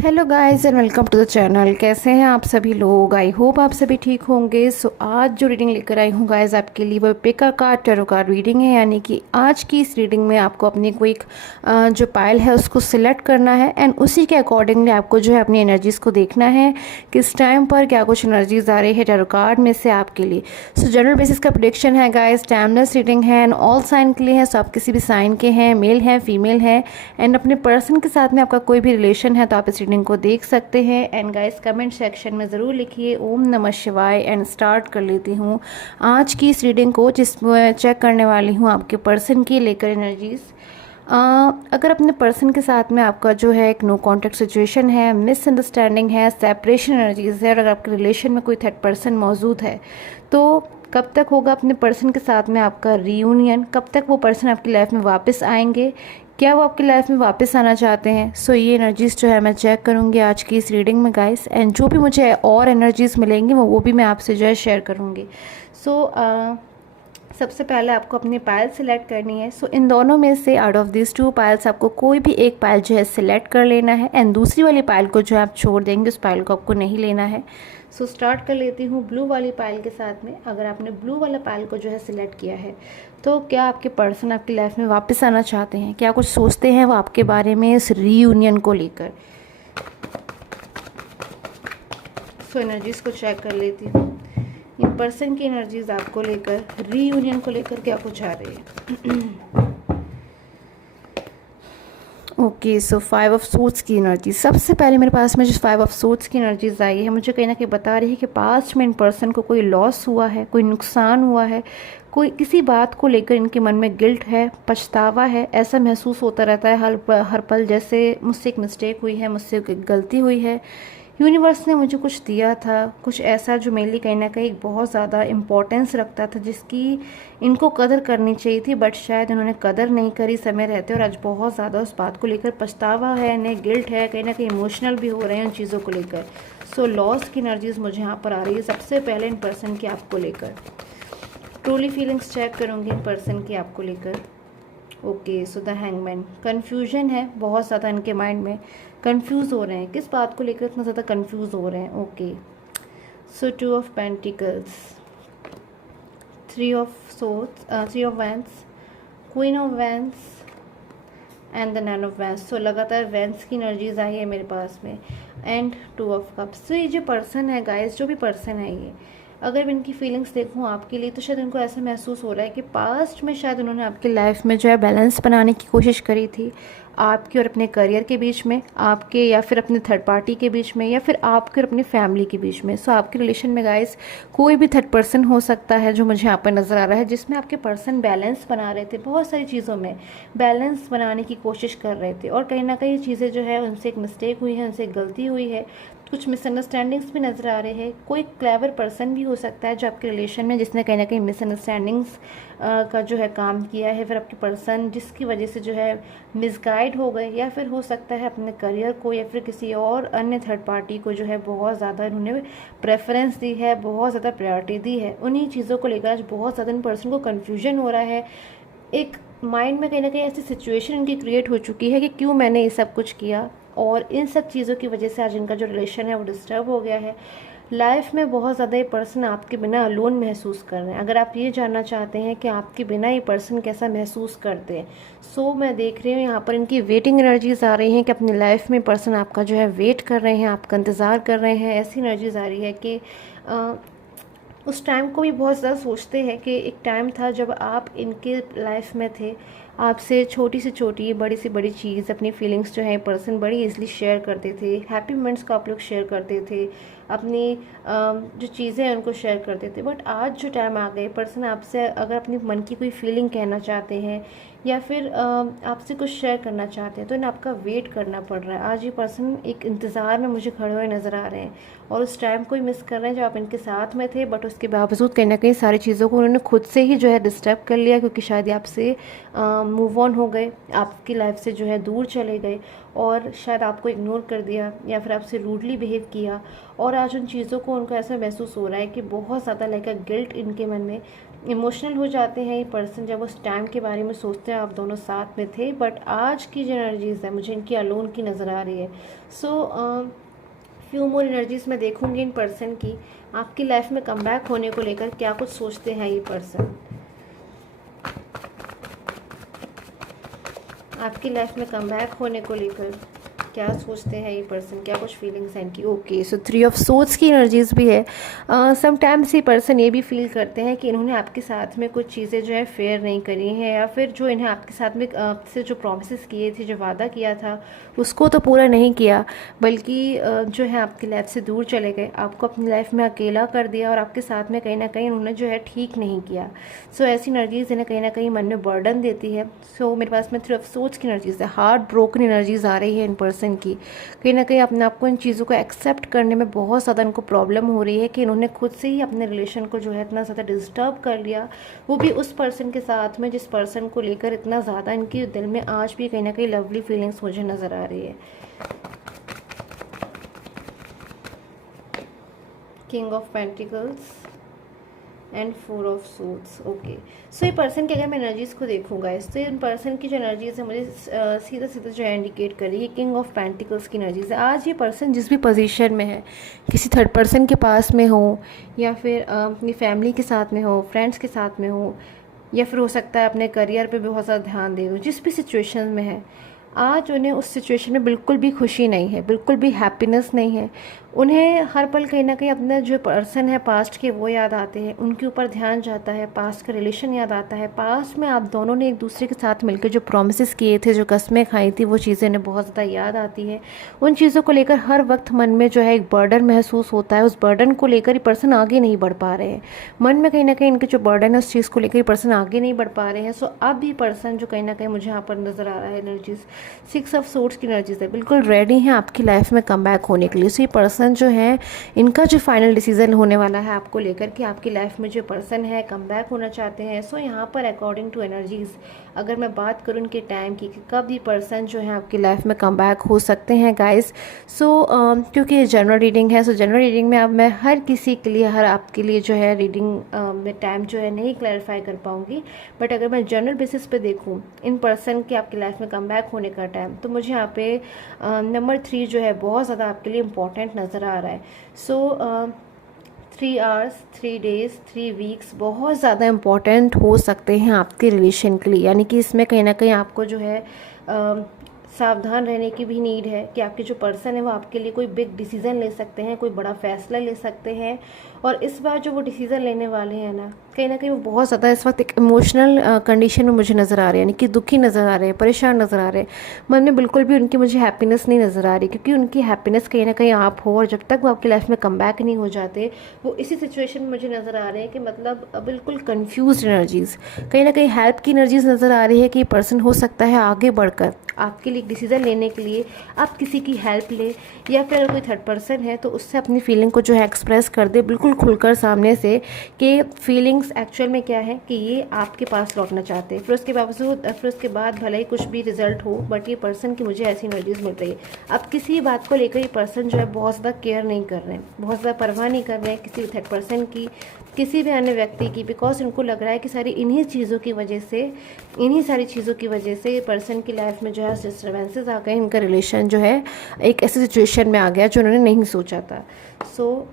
Hello guys and welcome to the channel. कैसे हैं आप सभी लोग? आई होप आप सभी ठीक होंगे। सो आज जो रीडिंग लेकर आई हूँ गाइस आपके लिए वो पिका कार्ड टैरो कार्ड रीडिंग है। यानी कि आज की इस रीडिंग में आपको अपनी कोई जो पाइल है उसको सिलेक्ट करना है एंड उसी के अकॉर्डिंगली आपको जो है अपनी एनर्जीज़ को देखना है किस टाइम पर क्या कुछ एनर्जीज आ रही है टैरो कार्ड में से आपके लिए। सो जनरल बेसिस का प्रेडिक्शन है गाइस, टाइमलेस रीडिंग है एंड ऑल साइन के लिए है। सो आप किसी भी साइन के हैं, मेल है फीमेल है एंड अपने पर्सन के साथ में आपका कोई भी रिलेशन है तो आप इस रीडिंग को देख सकते हैं। एंड गाइस कमेंट सेक्शन में ज़रूर लिखिए ओम नमः शिवाय। एंड स्टार्ट कर लेती हूँ आज की इस रीडिंग को, जिसमें चेक करने वाली हूँ आपके पर्सन की लेकर एनर्जीज़। अगर अपने पर्सन के साथ में आपका जो है एक नो कॉन्टैक्ट सिचुएशन है, मिसअंडरस्टैंडिंग है, सेपरेशन एनर्जीज है और अगर आपके रिलेशन में कोई थर्ड पर्सन मौजूद है तो कब तक होगा अपने पर्सन के साथ में आपका रीयूनियन, कब तक वो पर्सन आपकी लाइफ में वापस आएंगे, क्या वो आपकी लाइफ में वापस आना चाहते हैं। सो ये एनर्जीज़ जो है मैं चेक करूँगी आज की इस रीडिंग में गाइस। एंड जो भी मुझे और एनर्जीज़ मिलेंगी वो भी मैं आपसे जो है शेयर करूँगी। सो सबसे पहले आपको अपनी पायल सिलेक्ट करनी है। सो इन दोनों में से out of this two piles आपको कोई भी एक पायल जो है सिलेक्ट कर लेना है एंड दूसरी वाली पायल को जो है आप छोड़ देंगे, उस पायल को आपको नहीं लेना है। सो स्टार्ट कर लेती हूँ ब्लू वाली पायल के साथ में। अगर आपने ब्लू वाला पायल को जो है सिलेक्ट किया है तो क्या आपके पर्सन आपकी लाइफ में वापस आना चाहते हैं, क्या कुछ सोचते हैं वो आपके बारे में इस रीयूनियन को लेकर। सो एनर्जीज़ को चेक कर लेती हूँ। इन पर्सन की एनर्जीज आपको लेकर, रीयूनियन को लेकर क्या कुछ आ रही है। ओके, सो 5 ऑफ सोर्ड्स की एनर्जी सबसे पहले मेरे पास में जो 5 ऑफ सोर्ड्स की एनर्जीज आई है मुझे कहीं ना कहीं बता रही है कि पास्ट में इन पर्सन को कोई लॉस हुआ है, कोई नुकसान हुआ है, कोई किसी बात को लेकर इनके मन में गिल्ट है, पछतावा है। ऐसा महसूस होता रहता है हर पल, जैसे मुझसे एक मिस्टेक हुई है, मुझसे एक गलती हुई है, यूनिवर्स ने मुझे कुछ दिया था, कुछ ऐसा जो मेरे लिए कहीं ना कहीं बहुत ज़्यादा इम्पोर्टेंस रखता था, जिसकी इनको कदर करनी चाहिए थी बट शायद इन्होंने कदर नहीं करी समय रहते और आज बहुत ज़्यादा उस बात को लेकर पछतावा है, इन्हें गिल्ट है, कहीं ना कहीं इमोशनल भी हो रहे हैं उन चीज़ों को लेकर। सो लॉस की एनर्जीज मुझे यहाँ पर आ रही है सबसे पहले इन पर्सन की आपको लेकर। ट्रूली फीलिंग्स चेक करूँगी इन पर्सन की आपको लेकर। Okay, so the hangman, confusion है बहुत ज़्यादा इनके माइंड में, कंफ्यूज हो रहे हैं, किस बात को लेकर इतना ज़्यादा कंफ्यूज हो रहे हैं। Okay, so 2 of pentacles, 3 of swords, 3 of wands, queen of wands and the 9 of wands. So लगातार वैंस की एनर्जीज आई है मेरे पास में एंड 2 ऑफ कप्स। तो ये जो पर्सन है गाइस, जो भी पर्सन है ये, अगर मैं इनकी फीलिंग्स देखूँ आपके लिए तो शायद इनको ऐसा महसूस हो रहा है कि पास्ट में शायद उन्होंने आपकी लाइफ में जो है बैलेंस बनाने की कोशिश करी थी, आपके और अपने करियर के बीच में, आपके या फिर अपने थर्ड पार्टी के बीच में, या फिर आपके और अपनी फैमिली के बीच में। सो आपके रिलेशन में गाइस कोई भी थर्ड पर्सन हो सकता है जो मुझे यहाँ पर नज़र आ रहा है, जिसमें आपके पर्सन बैलेंस बना रहे थे, बहुत सारी चीज़ों में बैलेंस बनाने की कोशिश कर रहे थे और कहीं ना कहीं चीज़ें जो है उनसे एक मिस्टेक हुई है, उनसे एक गलती हुई है, कुछ मिसअंडरस्टैंडिंग्स भी नज़र आ रहे हैं। कोई क्लेवर पर्सन भी हो सकता है जो आपके रिलेशन में, जिसने कहीं ना कहीं मिसअंडरस्टैंडिंग्स का जो है काम किया है, फिर आपके पर्सन जिसकी वजह से जो है मिसगाइड हो गए, या फिर हो सकता है अपने करियर को या फिर किसी और अन्य थर्ड पार्टी को जो है बहुत ज़्यादा इन्होंने प्रेफरेंस दी है, बहुत ज़्यादा प्रायोरिटी दी है। उन्हीं चीज़ों को लेकर आज बहुत ज़्यादा इन पर्सन को कन्फ्यूजन हो रहा है। एक माइंड में कहीं ना कहीं ऐसी सिचुएशन इनकी क्रिएट हो चुकी है कि क्यों मैंने ये सब कुछ किया, और इन सब चीज़ों की वजह से आज इनका जो रिलेशन है वो डिस्टर्ब हो गया है। लाइफ में बहुत ज़्यादा ये पर्सन आपके बिना अलोन महसूस कर रहे हैं। अगर आप ये जानना चाहते हैं कि आपके बिना ये पर्सन कैसा महसूस करते हैं, सो मैं देख रही हूँ यहाँ पर इनकी वेटिंग एनर्जीज आ रही हैं कि अपनी लाइफ में पर्सन आपका जो है वेट कर रहे हैं, आपका इंतज़ार कर रहे हैं। ऐसी एनर्जीज आ रही है कि उस टाइम को भी बहुत ज़्यादा सोचते हैं कि एक टाइम था जब आप इनके लाइफ में थे, आपसे छोटी से छोटी, बड़ी से बड़ी चीज़, अपनी फीलिंग्स जो है पर्सन बड़ी इजीली शेयर करते थे, हैप्पी मोमेंट्स को आप लोग शेयर करते थे, अपनी जो चीज़ें हैं उनको शेयर करते थे। बट आज जो टाइम आ गए, पर्सन आपसे अगर अपनी मन की कोई फीलिंग कहना चाहते हैं या फिर आपसे कुछ शेयर करना चाहते हैं तो इन्हें आपका वेट करना पड़ रहा है। आज ये पर्सन एक इंतज़ार में मुझे खड़े हुए नज़र आ रहे हैं और उस टाइम को ही मिस कर रहे हैं जब आप इनके साथ में थे, बट उसके बावजूद कहीं ना कहीं सारी चीज़ों को उन्होंने खुद से ही जो है डिस्टर्ब कर लिया, क्योंकि शायद ये आपसे मूव ऑन हो गए, आपकी लाइफ से जो है दूर चले गए और शायद आपको इग्नोर कर दिया या फिर आपसे रूडली बिहेव किया। और आज उन चीज़ों को उनको ऐसा महसूस हो रहा है कि बहुत ज़्यादा लाइक अ गिल्ट इनके मन में, इमोशनल हो जाते हैं ये पर्सन जब उस टाइम के बारे में सोचते टाइम आप दोनों साथ में थे, बट आज की जो एनर्जीज़ है मुझे इनकी अलोन की नज़र आ रही है। सो फ्यू मोर एनर्जीज मैं देखूंगी इन पर्सन की, आपकी लाइफ में कमबैक होने को लेकर क्या कुछ सोचते हैं ये पर्सन, आपकी लाइफ में कमबैक होने को लेकर क्या सोचते हैं ये पर्सन, क्या कुछ फीलिंग्स हैं इनकी। ओके, सो 3 ऑफ सोर्ड्स की एनर्जीज भी है। समटाइम्स ये पर्सन ये भी फील करते हैं कि इन्होंने आपके साथ में कुछ चीज़ें जो है फेयर नहीं करी हैं, या फिर जो इन्हें आपके साथ में आपसे जो प्रॉमिसेस किए थे, जो वादा किया था उसको तो पूरा नहीं किया, बल्कि जो है आपकी लाइफ से दूर चले गए, आपको अपनी लाइफ में अकेला कर दिया और आपके साथ में कहीं ना कहीं उन्होंने जो है ठीक नहीं किया। सो ऐसी एनर्जीज इन्हें कहीं ना कहीं मन में बर्डन देती है। सो मेरे पास में 3 ऑफ सोर्ड्स की एनर्जीज है, हार्ट ब्रोकन एनर्जीज आ रही है इन पर्सन की। कहीं ना कहीं अपने आप को इन चीज़ों को एक्सेप्ट करने में बहुत ज़्यादा इनको प्रॉब्लम हो रही है कि इन्होंने खुद से ही अपने रिलेशन को जो है इतना ज़्यादा डिस्टर्ब कर लिया, वो भी उस पर्सन के साथ में जिस पर्सन को लेकर इतना ज़्यादा इनके दिल में आज भी कहीं ना कहीं लवली फीलिंग्स मुझे नज़र आ रही है। King of pentacles and 4 of swords. Okay, so ये पर्सन की अगर मैं एनर्जीज़ को देखूंगा इस, तो इन पर्सन की जो एनर्जीज़ है मुझे सीधा सीधा जो है इंडिकेट कर रही है किंग ऑफ पेंटिकल्स की एनर्जीज़ है। आज ये पर्सन जिस भी पोजीशन में है, किसी थर्ड पर्सन के पास में हो, या फिर अपनी फैमिली के साथ में हो, फ्रेंड्स के साथ में हो, या फिर हो सकता है अपने करियर पे बहुत ज़्यादा ध्यान दे हो, जिस भी सिचुएशन में है, आज उन्हें उस सिचुएशन में बिल्कुल भी खुशी नहीं है, बिल्कुल भी हैप्पीनेस नहीं है। उन्हें हर पल कहीं ना कहीं अपना जो पर्सन है पास्ट के वो याद आते हैं, उनके ऊपर ध्यान जाता है, पास्ट का रिलेशन याद आता है, पास्ट में आप दोनों ने एक दूसरे के साथ मिलकर जो प्रॉमिसेस किए थे, जो कस्में खाई थी, वो चीज़ें उन्हें बहुत ज़्यादा याद आती है। उन चीज़ों को लेकर हर वक्त मन में जो है एक बर्डन महसूस होता है, उस बर्डन को लेकर ये पर्सन आगे नहीं बढ़ पा रहे हैं। मन में कहीं ना कहीं इनके जो बर्डन है उस चीज़ को लेकर ये पर्सन आगे नहीं बढ़ पा रहे हैं। सो अब ये पर्सन जो कहीं ना कहीं मुझे यहाँ पर नज़र आ रहा है एनर्जीज 6 ऑफ सोर्ड्स की एनर्जीज है, बिल्कुल रेडी हैं आपकी लाइफ में कम बैक होने के लिए। सो ये पर्सन जो है, इनका जो फाइनल डिसीजन होने वाला है आपको लेकर कि आपकी लाइफ में जो पर्सन है कम बैक होना चाहते हैं। सो यहाँ पर अकॉर्डिंग टू एनर्जीज़ अगर मैं बात करूँ इनके टाइम की कि कब ये पर्सन जो है आपकी लाइफ में कम बैक हो सकते हैं गाइस। सो क्योंकि ये जनरल रीडिंग है, सो जनरल रीडिंग में अब मैं हर किसी के लिए, हर आपके लिए जो है रीडिंग में टाइम जो है नहीं क्लैरिफाई कर पाऊँगी, बट अगर मैं जनरल बेसिस पे देखूँ इन पर्सन के आपकी लाइफ में कम बैक होने का टाइम, तो मुझे यहाँ पे नंबर 3 जो है बहुत ज़्यादा आपके लिए इम्पॉर्टेंट नज़र आ रहा है। सो 3 आवर्स, 3 डेज़, 3 वीक्स बहुत ज़्यादा इम्पॉर्टेंट हो सकते हैं आपके रिलेशन के लिए। यानी कि इसमें कहीं ना कहीं आपको जो है सावधान रहने की भी नीड है कि आपके जो पर्सन है वो आपके लिए कोई बिग डिसीज़न ले सकते हैं, कोई बड़ा फैसला ले सकते हैं। और इस बार जो वो डिसीज़न लेने वाले हैं ना कहीं वो बहुत ज़्यादा इस वक्त एक इमोशनल कंडीशन में मुझे नज़र आ रहे हैं, यानी कि दुखी नज़र आ रहे हैं, परेशान नज़र आ रहे हैं। मन में बिल्कुल भी उनकी मुझे हैप्पीनेस नहीं नज़र आ रही, क्योंकि उनकी हैप्पीनेस कहीं ना कहीं आप हो, और जब तक वो आपकी लाइफ में कम बैक नहीं हो जाते वो इसी सिचुएशन में मुझे नज़र आ रहे हैं कि मतलब बिल्कुल कन्फ्यूज एनर्जीज़, कहीं ना कहीं हेल्प की एनर्जीज नज़र आ रही है कि पर्सन हो सकता है आगे बढ़कर आपके लिए डिसीज़न लेने के लिए आप किसी की हेल्प ले, या फिर अगर कोई थर्ड पर्सन है तो उससे अपनी फीलिंग को जो है एक्सप्रेस कर दे बिल्कुल खुलकर सामने से, कि फीलिंग्स एक्चुअल में क्या है कि ये आपके पास लौटना चाहते हैं। फिर उसके बावजूद, फिर उसके बाद भले ही कुछ भी रिजल्ट हो, बट ये पर्सन की मुझे ऐसी एनर्जीज मिल रही है। अब किसी बात को लेकर ये पर्सन जो है बहुत ज़्यादा केयर नहीं कर रहे हैं, बहुत ज़्यादा परवाह नहीं कर रहे हैं किसी थर्ड पर्सन की, किसी भी अन्य व्यक्ति की, बिकॉज उनको लग रहा है कि सारी इन्हीं चीज़ों की वजह से, इन्हीं सारी चीज़ों की वजह से ये पर्सन की लाइफ में जो है डिस्टर्बेंसेस आ गए, इनका रिलेशन जो है एक ऐसी सिचुएशन में आ गया जो उन्होंने नहीं सोचा था। सो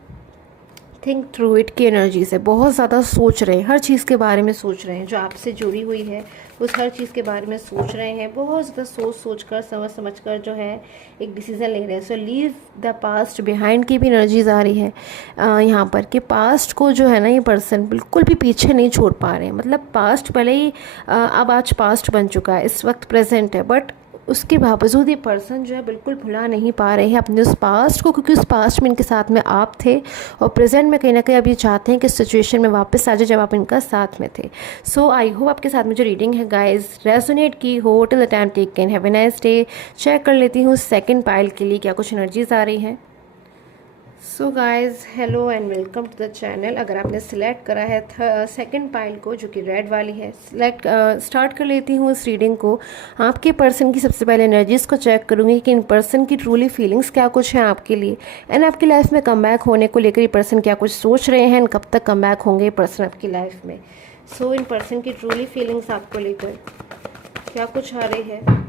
थिंक थ्रू इट की एनर्जी से बहुत ज़्यादा सोच रहे हैं, हर चीज़ के बारे में सोच रहे हैं, जो आपसे जुड़ी हुई है उस हर चीज़ के बारे में सोच रहे हैं, बहुत ज़्यादा सोच कर समझ कर जो है एक डिसीज़न ले रहे हैं। So leave the past behind की भी एनर्जीज आ रही है यहाँ पर, कि पास्ट को जो है ना ये पर्सन बिल्कुल भी पीछे नहीं छोड़ पा रहे हैं। मतलब पास्ट भले ही अब आज पास्ट बन चुका है, इस वक्त प्रेजेंट है, बट उसके बावजूद ये पर्सन जो है बिल्कुल भुला नहीं पा रहे हैं अपने उस पास्ट को, क्योंकि उस पास्ट में इनके साथ में आप थे, और प्रेजेंट में कहीं ना कहीं अब ये चाहते हैं कि इस सिचुएशन में वापस आ जाए जब आप इनका साथ में थे। सो आई होप आपके साथ में जो रीडिंग है गाइज रेजोनेट की हो। Till the time taken, have a nice day. Check कर लेती हूँ सेकंड पाइल के लिए क्या कुछ एनर्जीज आ रही हैं। So guys hello and welcome to the channel. अगर आपने सिलेक्ट करा है सेकंड पाइल को, जो कि रेड वाली है, स्टार्ट कर लेती हूँ इस रीडिंग को। आपके पर्सन की सबसे पहले एनर्जीज़ को चेक करूँगी कि इन पर्सन की ट्रूली फीलिंग्स क्या कुछ हैं आपके लिए, एंड आपकी लाइफ में कम बैक होने को लेकर ये पर्सन क्या कुछ सोच रहे हैं, एंड कब तक कम बैक होंगे ये पर्सन आपकी लाइफ में। सो इन पर्सन की ट्रूली फीलिंग्स आपको लेकर क्या कुछ आ रही है।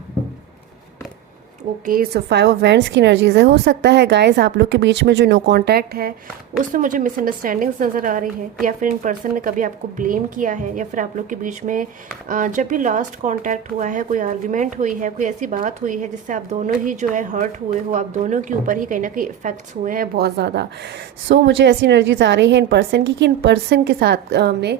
ओके, सो 5 ऑफ वैंड्स की एनर्जीज है। हो सकता है गाइस आप लोग के बीच में जो नो कांटेक्ट है उसमें मुझे मिसअंडरस्टैंडिंग्स नज़र आ रही है, या फिर इन पर्सन ने कभी आपको ब्लेम किया है, या फिर आप लोग के बीच में जब भी लास्ट कांटेक्ट हुआ है कोई आर्ग्यूमेंट हुई है, कोई ऐसी बात हुई है जिससे आप दोनों ही जो है हर्ट हुए हो, आप दोनों के ऊपर ही कहीं ना कहीं इफेक्ट्स हुए हैं बहुत ज़्यादा। सो मुझे ऐसी एनर्जीज आ रही है इन पर्सन की कि इन पर्सन के साथ में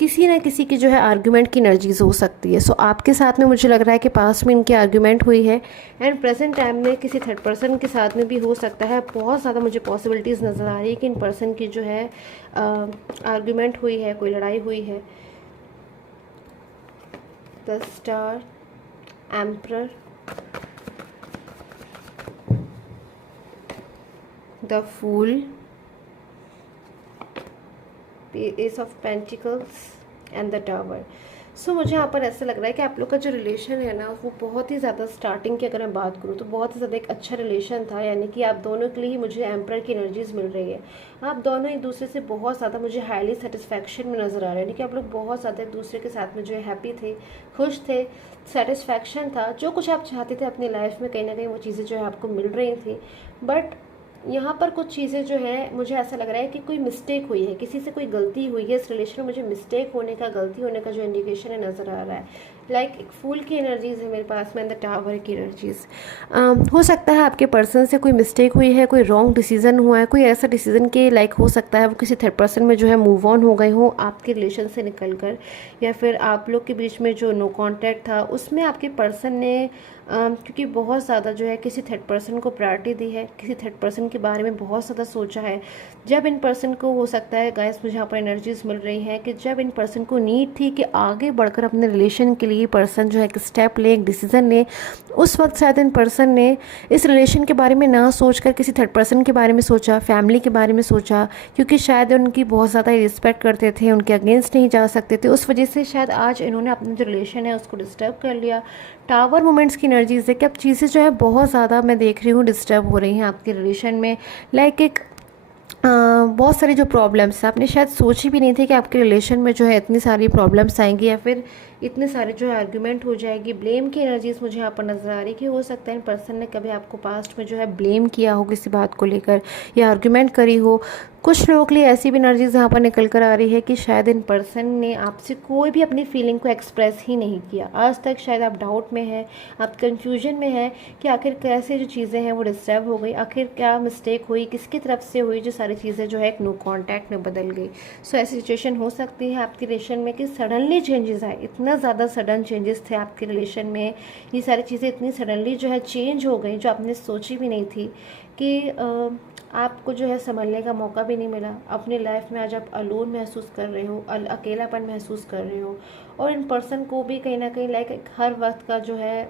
किसी ना किसी की जो है आर्ग्यूमेंट की एनर्जीज हो सकती है। सो आपके साथ में मुझे लग रहा है कि पास्ट में इनकी आर्ग्यूमेंट हुई है, एंड प्रेजेंट टाइम में किसी थर्ड पर्सन के साथ में भी हो सकता है। बहुत ज़्यादा मुझे पॉसिबिलिटीज़ नज़र आ रही है कि इन पर्सन की जो है आर्ग्यूमेंट हुई है, कोई लड़ाई हुई है। The star, emperor, the fool, ace of pentacles and the tower. So मुझे यहाँ पर ऐसा लग रहा है कि आप लोग का जो रिलेशन है ना वो बहुत ही ज़्यादा, स्टार्टिंग की अगर मैं बात करूँ तो बहुत ही ज़्यादा एक अच्छा रिलेशन था, यानी कि आप दोनों के लिए ही मुझे एम्पर की एनर्जीज मिल रही है। आप दोनों एक दूसरे से बहुत ज़्यादा मुझे हाईली सेटिस्फैक्शन में नज़र आ रहे हैं, यानी कि आप लोग बहुत ज़्यादा एक दूसरे के साथ में जो है हैप्पी थे, खुश थे, सेटिस्फैक्शन था। जो कुछ आप चाहते थे अपनी लाइफ में कहीं ना कहीं वो चीज़ें जो है आपको मिल रही थी। बट यहाँ पर कुछ चीज़ें जो है मुझे ऐसा लग रहा है कि कोई मिस्टेक हुई है, किसी से कोई गलती हुई है इस रिलेशन में। मुझे मिस्टेक होने का, गलती होने का जो इंडिकेशन है नज़र आ रहा है। लाइक एक फूल की एनर्जीज है मेरे पास में, द टावर की एनर्जीज। हो सकता है आपके पर्सन से कोई मिस्टेक हुई है, कोई रॉन्ग डिसीजन हुआ है, कोई ऐसा डिसीजन के लाइक हो सकता है वो किसी थर्ड पर्सन में जो है मूव ऑन हो गए हो आपके रिलेशन से निकल कर, या फिर आप लोग के बीच में जो नो कॉन्टैक्ट था उसमें आपके पर्सन ने क्योंकि बहुत ज़्यादा जो है किसी थर्ड पर्सन को प्रायोरिटी दी है, किसी थर्ड पर्सन के बारे में बहुत ज़्यादा सोचा है। जब इन पर्सन को, हो सकता है गाइस मुझे यहाँ पर एनर्जीज मिल रही हैं कि जब इन पर्सन को नीड थी कि आगे बढ़कर अपने रिलेशन के लिए पर्सन जो है एक स्टेप ले, एक डिसीज़न ले, उस वक्त शायद इन पर्सन ने इस रिलेशन के बारे में ना सोच कर किसी थर्ड पर्सन के बारे में सोचा, फैमिली के बारे में सोचा, क्योंकि शायद उनकी बहुत ज़्यादा रिस्पेक्ट करते थे, उनके अगेंस्ट नहीं जा सकते थे। उस वजह से शायद आज इन्होंने अपना जो रिलेशन है उसको डिस्टर्ब कर लिया। टावर मोमेंट्स की एनर्जीज है कि अब चीज़ें जो है बहुत ज़्यादा मैं देख रही हूँ डिस्टर्ब हो रही हैं आपके रिलेशन में। लाइक एक बहुत सारी जो प्रॉब्लम्स आपने शायद सोची भी नहीं थी कि आपके रिलेशन में जो है इतनी सारी प्रॉब्लम्स आएंगी, या फिर इतने सारे जो है आर्ग्यूमेंट हो जाएगी। ब्लेम की एनर्जीज मुझे यहाँ पर नज़र आ रही कि हो सकता है इन पर्सन ने कभी आपको पास्ट में जो है ब्लेम किया हो किसी बात को लेकर, या आर्ग्यूमेंट करी हो। कुछ लोगों के लिए ऐसी भी एनर्जीज यहाँ पर निकल कर आ रही है कि शायद इन पर्सन ने आपसे कोई भी अपनी फीलिंग को एक्सप्रेस ही नहीं किया आज तक। शायद आप डाउट में हैं, आप कंफ्यूजन में हैं कि आखिर कैसे जो चीज़ें हैं वो डिस्टर्ब हो गई, आखिर क्या मिस्टेक हुई, किसकी तरफ से हुई, जो सारी चीज़ें जो है एक नो कॉन्टैक्ट में बदल गई। सो ऐसी सिचुएशन हो सकती है आपके रिलेशन में कि सडनली चेंजेस आए, इतना ज़्यादा सडन चेंजेस थे आपके रिलेशन में, ये सारी चीज़ें इतनी सडनली जो है चेंज हो गई जो आपने सोची भी नहीं थी कि आपको जो है संभलने का मौका भी नहीं मिला। अपनी लाइफ में आज आप अलोन महसूस कर रहे हो, अकेलापन महसूस कर रहे हो, और इन पर्सन को भी कहीं ना कहीं लाइक हर वक्त का जो है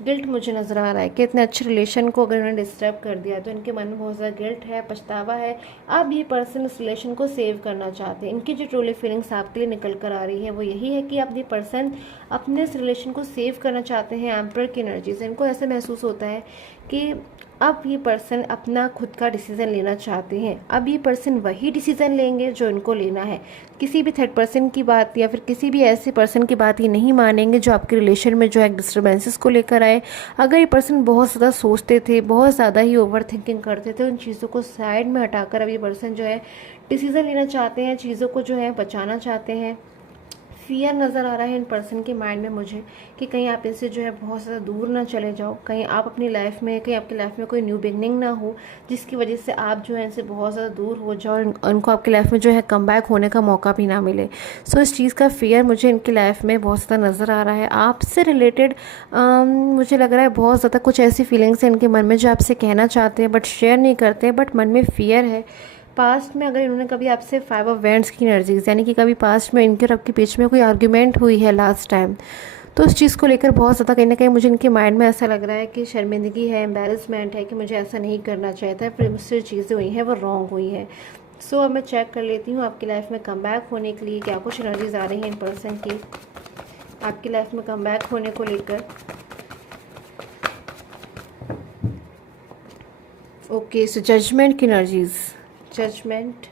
गिल्ट मुझे नज़र आ रहा है कि इतने अच्छे रिलेशन को अगर उन्होंने डिस्टर्ब कर दिया तो इनके मन में बहुत ज़्यादा गिल्ट है, पछतावा है। अब ये पर्सन इस रिलेशन को सेव करना चाहते हैं। इनकी जो ट्रूली फीलिंग्स आपके लिए निकल कर आ रही है वो यही है कि अब ये पर्सन अपने इस रिलेशन को सेव करना चाहते हैं। एम्पर की एनर्जी से इनको ऐसे महसूस होता है कि अब ये पर्सन अपना खुद का डिसीज़न लेना चाहते हैं। अब ये पर्सन वही डिसीज़न लेंगे जो इनको लेना है। किसी भी थर्ड पर्सन की बात या फिर किसी भी ऐसे पर्सन की बात ये नहीं मानेंगे जो आपके रिलेशन में जो है डिस्टर्बेंसेस को लेकर आए। अगर ये पर्सन बहुत ज़्यादा सोचते थे, बहुत ज़्यादा ही ओवर थिंकिंग करते थे, उन चीज़ों को साइड में हटाकर अब ये पर्सन जो है डिसीज़न लेना चाहते हैं, चीज़ों को जो है बचाना चाहते हैं। फियर नज़र आ रहा है इन पर्सन के माइंड में मुझे कि कहीं आप इनसे जो है बहुत ज़्यादा दूर ना चले जाओ, कहीं आप अपनी लाइफ में, कहीं आपकी लाइफ में कोई न्यू बिगनिंग ना हो जिसकी वजह से आप जो है इनसे बहुत ज़्यादा दूर हो जाओ और उनको आपकी लाइफ में जो है कम बैक होने का मौका भी ना मिले। सो इस चीज़ का फियर मुझे इनकी लाइफ में बहुत ज़्यादा नज़र आ रहा है। आपसे रिलेटेड मुझे लग रहा है बहुत ज़्यादा कुछ ऐसी फीलिंग्स हैं इनके मन में जो आपसे कहना चाहते हैं बट शेयर नहीं करते, बट मन में फियर है। पास्ट में अगर इन्होंने कभी आपसे 5 ऑफ वैंड्स की एनर्जीज, यानी कि कभी पास्ट में इनके और आपके बीच में कोई आर्ग्यूमेंट हुई है लास्ट टाइम, तो उस चीज़ को लेकर बहुत ज़्यादा कहीं ना कहीं मुझे इनके माइंड में ऐसा लग रहा है कि शर्मिंदगी है, एम्बेरसमेंट है कि मुझे ऐसा नहीं करना चाहिए था, फिर मुझसे चीज़ें हुई हैं वो रॉन्ग हुई हैं। सो अब मैं चेक कर लेती हूँ आपकी लाइफ में कम बैक होने के लिए क्या कुछ एनर्जीज आ रही हैं इन पर्सन की, आपकी लाइफ में कम बैक होने को लेकर। ओके, सो जजमेंट की energies, judgement,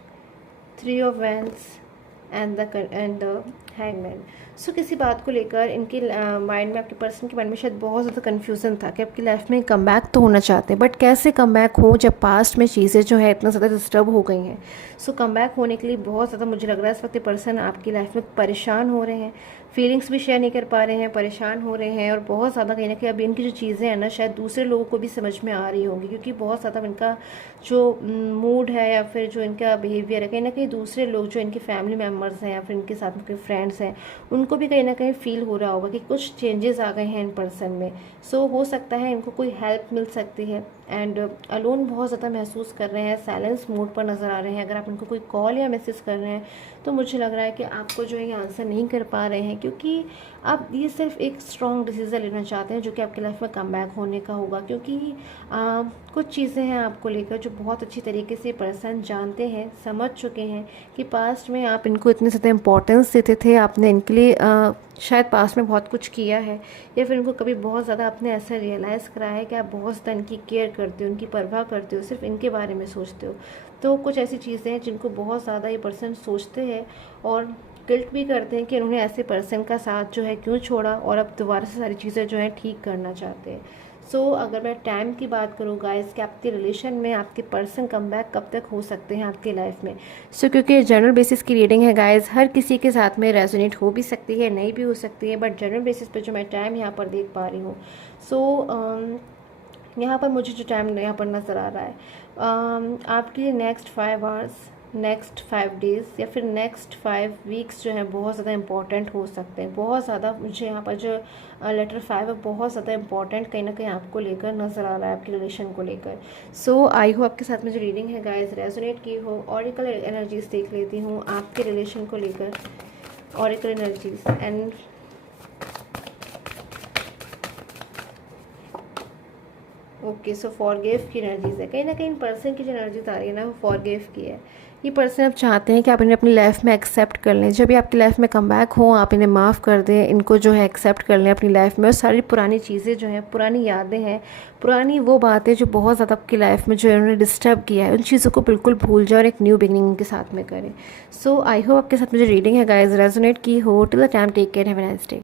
3 of wands, and the hangman. So किसी बात को लेकर इनके माइंड में, आपके पर्सन के माइंड में शायद बहुत ज़्यादा कन्फ्यूज़न था कि आपकी लाइफ में कम बैक तो होना चाहते हैं, बट कैसे कम बैक हो जब पास्ट में चीज़ें जो है इतना ज़्यादा डिस्टर्ब हो गई हैं। सो कम बैक होने के लिए बहुत ज़्यादा मुझे लग रहा है इस वक्त ये पर्सन आपकी लाइफ में परेशान हो रहे हैं, फीलिंग्स भी शेयर नहीं कर पा रहे हैं, परेशान हो रहे हैं, और बहुत ज़्यादा कहीं ना कहीं अभी इनकी जो चीज़ें हैं ना शायद दूसरे लोगों को भी समझ में आ रही होंगी, क्योंकि बहुत ज़्यादा इनका जो मूड है या फिर जो इनका बिहेवियर है, कहीं ना कहीं दूसरे लोग जो इनके फैमिली मेम्बर्स हैं या फिर इनके साथ में फ्रेंड्स हैं, उनको भी कहीं ना कहीं फील हो रहा होगा कि कुछ चेंजेस आ गए हैं इन पर्सन में। सो हो सकता है इनको कोई हेल्प मिल सकती है, एंड अलोन बहुत ज़्यादा महसूस कर रहे हैं, साइलेंस मोड पर नज़र आ रहे हैं। अगर आप इनको कोई कॉल या मैसेज कर रहे हैं तो मुझे लग रहा है कि आपको जो है ये आंसर नहीं कर पा रहे हैं, क्योंकि आप ये सिर्फ एक स्ट्रॉन्ग डिसीज़न लेना चाहते हैं जो कि आपकी लाइफ में कम बैक होने का होगा, क्योंकि कुछ चीज़ें हैं आपको लेकर जो बहुत अच्छी तरीके से पर्सन जानते हैं, समझ चुके हैं कि पास्ट में आप इनको इतने ज़्यादा इंपॉर्टेंस देते थे, आपने इनके लिए शायद पास्ट में बहुत कुछ किया है, या फिर इनको कभी बहुत ज़्यादा आपने ऐसा रियलाइज़ करा है कि आप बहुत ज़्यादा इनकी केयर करते हो, उनकी परवाह करते हो, सिर्फ इनके बारे में सोचते हो। तो कुछ ऐसी चीज़ें हैं जिनको बहुत ज़्यादा ये पर्सन सोचते हैं और गिल्ट भी करते हैं कि उन्होंने ऐसे पर्सन का साथ जो है क्यों छोड़ा, और अब दोबारा से सारी चीज़ें जो हैं ठीक करना चाहते हैं। सो अगर मैं टाइम की बात करूँ गाइस कि आपके रिलेशन में आपके पर्सन कम बैक कब तक हो सकते हैं आपके लाइफ में। सो क्योंकि जनरल बेसिस की रीडिंग है गाइस, हर किसी के साथ में रेजोनेट हो भी सकती है, नहीं भी हो सकती है, बट जनरल बेसिस पे जो मैं टाइम यहाँ पर देख पा रही हूँ, सो यहाँ पर मुझे जो टाइम यहाँ पर नज़र आ रहा है, आपके लिए नेक्स्ट 5 आवर्स, नेक्स्ट 5 डेज़ या फिर नेक्स्ट 5 वीक्स जो है बहुत ज़्यादा इंपॉर्टेंट हो सकते हैं। बहुत ज़्यादा मुझे यहाँ पर जो लेटर 5 है बहुत ज़्यादा इंपॉर्टेंट कहीं ना कहीं आपको लेकर नज़र आ रहा है, आपके रिलेशन को लेकर। सो आई हो आपके साथ में जो रीडिंग है गाइस रेजोनेट की हो। ऑरिकल एनर्जीज देख लेती हूँ आपके रिलेशन को लेकर, oracle energies and okay. So forgive की एनर्जीज है, कहीं ना कहीं पर्सन की जो एनर्जीज आ रही है ना वो फॉरगिव की है। ये पर्सन अब चाहते हैं कि आप इन्हें अपनी लाइफ में एक्सेप्ट कर लें, जब भी आपकी लाइफ में कम बैक हो आप इन्हें माफ़ कर दें, इनको जो है एक्सेप्ट कर लें अपनी लाइफ में, और सारी पुरानी चीज़ें जो हैं, पुरानी यादें हैं, पुरानी वो बातें जो बहुत ज़्यादा आपकी लाइफ में जो उन्होंने डिस्टर्ब किया है, उन चीज़ों को बिल्कुल भूल जाए और एक न्यू बिगनिंग उनके साथ में करें। सो आई होप आपके साथ मुझे रीडिंग है गाइस रेजोनेट की हो। Till the time take care, have a nice day.